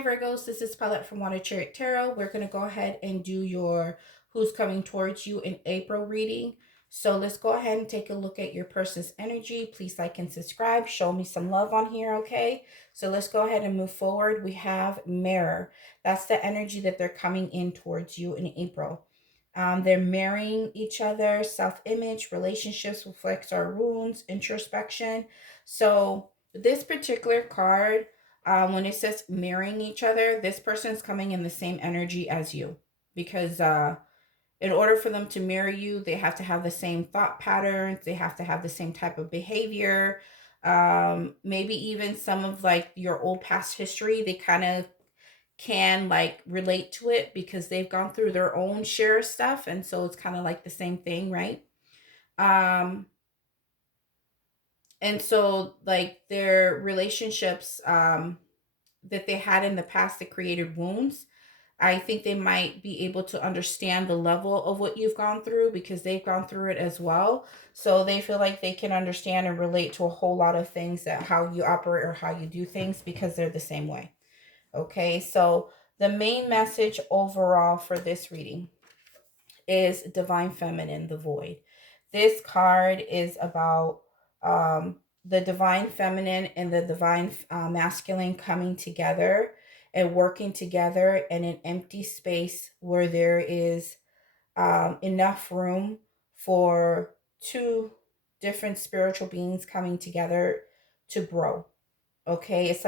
Hi Virgos, this is Paulette from WaterChariotTarot. We're going to go ahead and do your who's coming towards you in April reading. So let's go ahead and take a look at your person's energy. Please like and subscribe. Show me some love on here, okay? So let's go ahead and move forward. We have Mirror. That's the energy that they're coming in towards you in April. They're marrying each other, self-image, relationships reflects our wounds, introspection. So this particular card, when it says marrying each other, this person's coming in the same energy as you because in order for them to marry you, they have to have the same thought patterns, they have to have the same type of behavior, maybe even some of like your old past history, they kind of can like relate to it because they've gone through their own share of stuff, and so it's kind of like the same thing, right? um and so like their relationships that they had in the past that created wounds, I think they might be able to understand the level of what you've gone through because they've gone through it as well. So they feel like they can understand and relate to a whole lot of things, that how you operate or how you do things, because they're the same way. Okay, so the main message overall for this reading is Divine Feminine, the Void. This card is about the Divine Feminine and the Divine Masculine coming together and working together in an empty space where there is enough room for two different spiritual beings coming together to grow. Okay, it's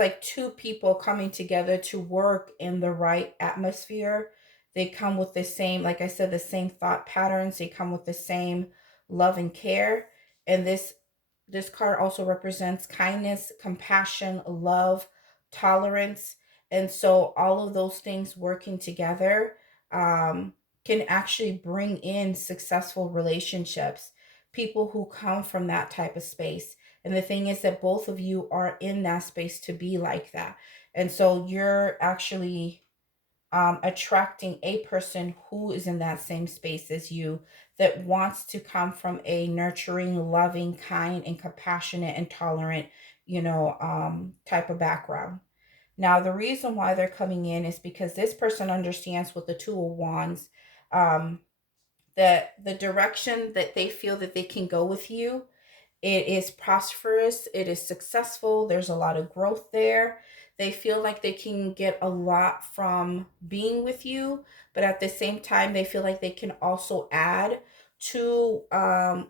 like two people coming together to work in the right atmosphere. They come with the same, like I said, the same thought patterns. They come with the same love and care. And this card also represents kindness, compassion, love, tolerance. And so all of those things working together can actually bring in successful relationships, people who come from that type of space. And the thing is that both of you are in that space to be like that. And so you're actually attracting a person who is in that same space as you, that wants to come from a nurturing, loving, kind, and compassionate and tolerant, type of background. Now, the reason why they're coming in is because this person understands with the Two of Wands, um, that the direction that they feel that they can go with you, it is prosperous, it is successful, there's a lot of growth there. They feel like they can get a lot from being with you, but at the same time, they feel like they can also add to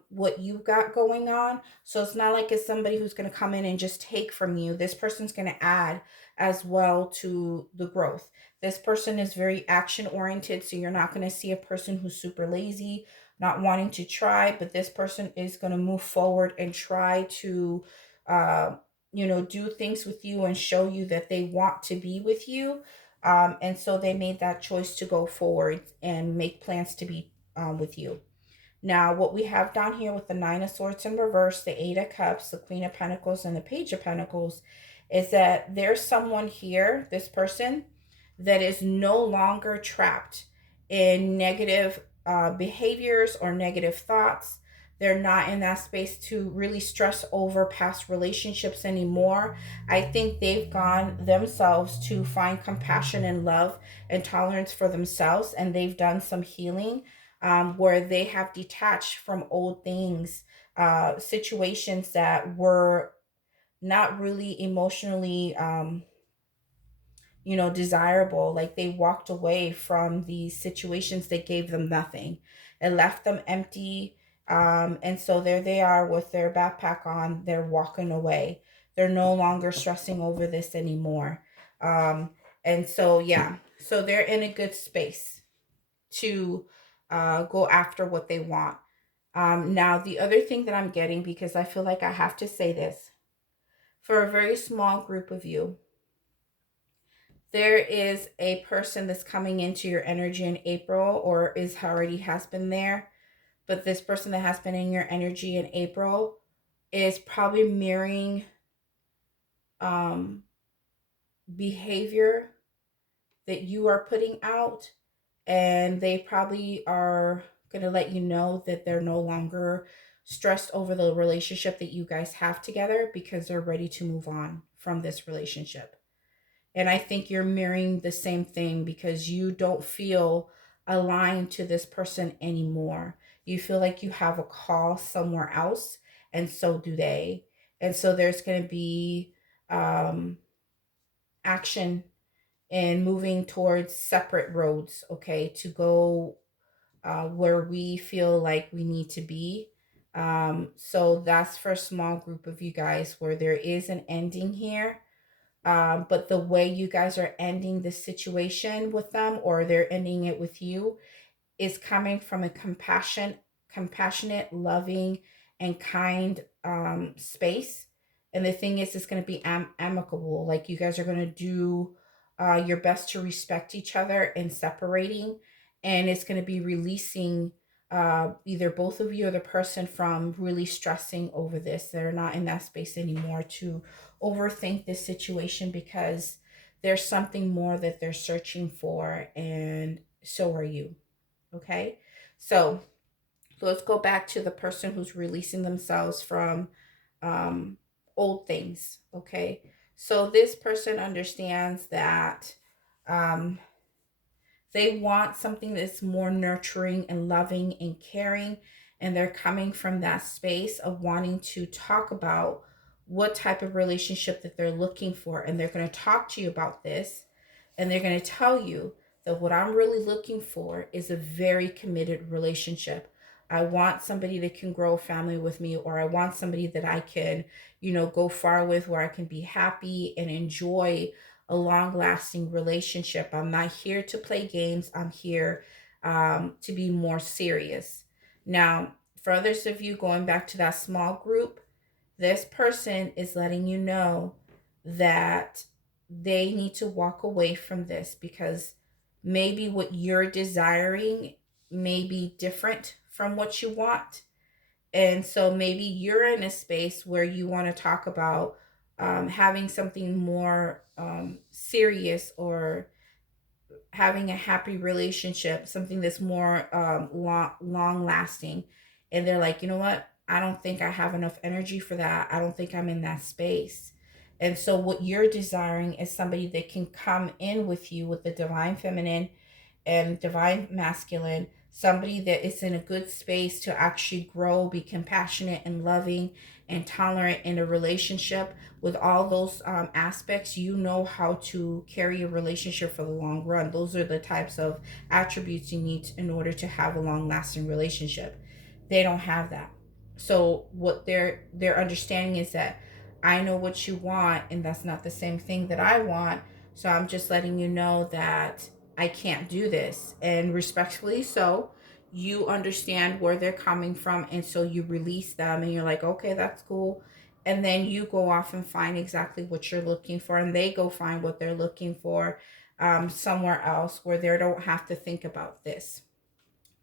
what you've got going on. So it's not like it's somebody who's going to come in and just take from you. This person's going to add as well to the growth. This person is very action oriented, so you're not going to see a person who's super lazy, not wanting to try, but this person is going to move forward and try to, uh, do things with you and show you that they want to be with you. And so they made that choice to go forward and make plans to be with you. Now, what we have down here with the Nine of Swords in reverse, the Eight of Cups, the Queen of Pentacles, and the Page of Pentacles, is that there's someone here, this person, that is no longer trapped in negative behaviors or negative thoughts. They're not in that space to really stress over past relationships anymore. I think they've gone themselves to find compassion and love and tolerance for themselves, and they've done some healing, where they have detached from old things, situations that were not really emotionally, desirable. Like they walked away from these situations that gave them nothing and left them empty. And so there they are with their backpack on, they're walking away. They're no longer stressing over this anymore. And so, yeah, so they're in a good space to go after what they want. Now, the other thing that I'm getting, because I feel like I have to say this, for a very small group of you, there is a person that's coming into your energy in April, or is already has been there. But this person that has been in your energy in April is probably mirroring um, behavior that you are putting out, and they probably are going to let you know that they're no longer stressed over the relationship that you guys have together because they're ready to move on from this relationship. And I think you're mirroring the same thing because you don't feel aligned to this person anymore. You feel like you have a call somewhere else, and so do they. And so there's going to be um, action and moving towards separate roads, okay, to go where we feel like we need to be. So that's for a small group of you guys where there is an ending here. But the way you guys are ending the situation with them, or they're ending it with you, is coming from a compassionate, loving, and kind space. And the thing is, it's going to be amicable. Like you guys are going to do your best to respect each other in separating, and it's going to be releasing either both of you or the person from really stressing over this. They're not in that space anymore to overthink this situation because there's something more that they're searching for, and so are you. Okay, so let's go back to the person who's releasing themselves from um, old things. Okay, so this person understands that um, they want something that's more nurturing and loving and caring. And they're coming from that space of wanting to talk about what type of relationship that they're looking for. And they're going to talk to you about this. And they're going to tell you that what I'm really looking for is a very committed relationship. I want somebody that can grow a family with me, or I want somebody that I can, go far with, where I can be happy and enjoy a long lasting relationship. I'm not here to play games. I'm here to be more serious. Now, for others of you going back to that small group, this person is letting you know that they need to walk away from this because maybe what you're desiring may be different from what you want. And so maybe you're in a space where you want to talk about having something more serious, or having a happy relationship, something that's more long lasting. And they're like, you know what? I don't think I have enough energy for that. I don't think I'm in that space. And so, what you're desiring is somebody that can come in with you with the divine feminine and divine masculine, somebody that is in a good space to actually grow, be compassionate and loving and tolerant in a relationship. With all those aspects, you know how to carry a relationship for the long run. Those are the types of attributes you need in order to have a long lasting relationship. They don't have that. So what their understanding is that I know what you want, and that's not the same thing that I want. So I'm just letting you know that I can't do this. And respectfully so, you understand where they're coming from. And so you release them and you're like, okay, that's cool. And then you go off and find exactly what you're looking for. And they go find what they're looking for somewhere else where they don't have to think about this.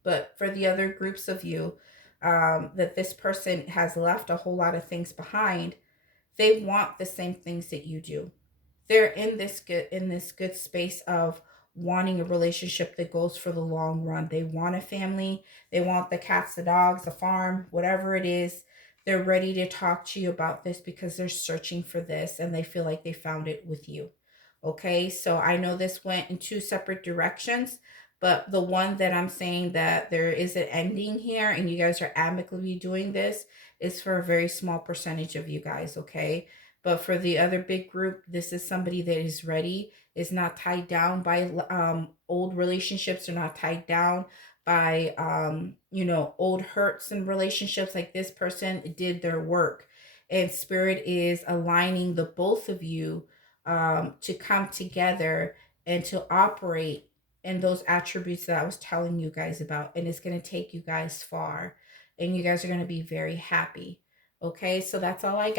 But for the other groups of you that this person has left a whole lot of things behind, they want the same things that you do. They're in this good space of wanting a relationship that goes for the long run. They want a family. They want the cats, the dogs, the farm, whatever it is. They're ready to talk to you about this because they're searching for this and they feel like they found it with you. Okay, so I know this went in two separate directions, but the one that I'm saying that there is an ending here and you guys are amicably doing this is for a very small percentage of you guys, okay? But for the other big group, this is somebody that is ready, is not tied down by old relationships, or not tied down by old hurts and relationships. Like this person did their work, and spirit is aligning the both of you to come together and to operate in those attributes that I was telling you guys about. And it's going to take you guys far, and you guys are going to be very happy. Okay, so that's all I got.